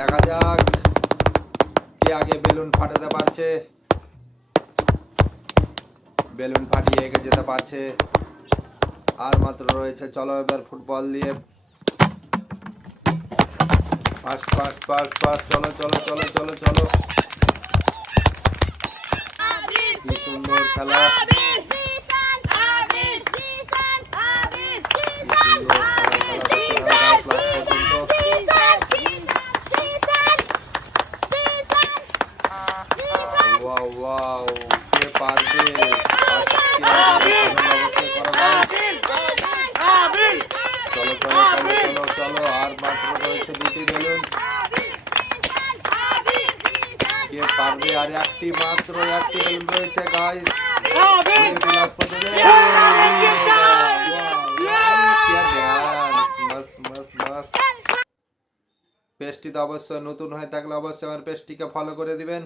দেখা যাক কে আগে বেলুন ফাটাতে পারছে। বেলুন ফাটিয়ে এগিয়ে যেতে পারছে। আর মাত্র রয়েছে, চলো এবার ফুটবল দিয়ে পাস পাস পাস পাস, চলো চলো চলো চলো চলো। কি সুন্দর খেলা, চলো চলো চলো চলো চলো। আর মাত্র রয়েছে দুটি বেলুন, কে পারবে? আর একটি মাত্র একটি বেলুন রয়েছে গাইস। পেজটি তো অবশ্যই নতুন হয়ে থাকলে অবশ্যই আমার পেজটিকে ফলো করে দিবেন।